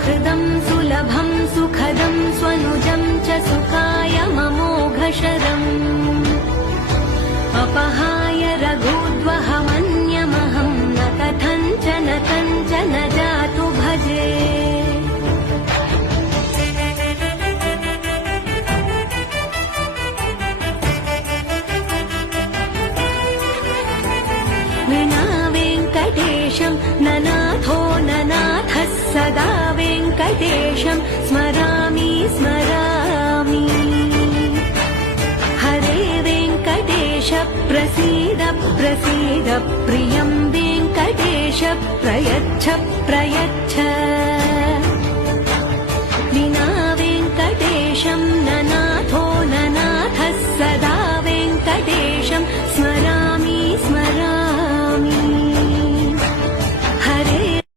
सुहृदं सुलभं सुखदं स्वनुजं च सुखाय ममोघशरम् अपहाय रघुद्वहमन्यमहं न कथञ्चन कञ्चन जातु भजे विना वेङ्कटेशं ननाथो ननाथः सदा वेङ्कटेशं स्मरामि स्मरामि हरे वेङ्कटेश प्रसीद प्रसीद प्रियं वेङ्कटेश प्रयच्छ प्रयच्छ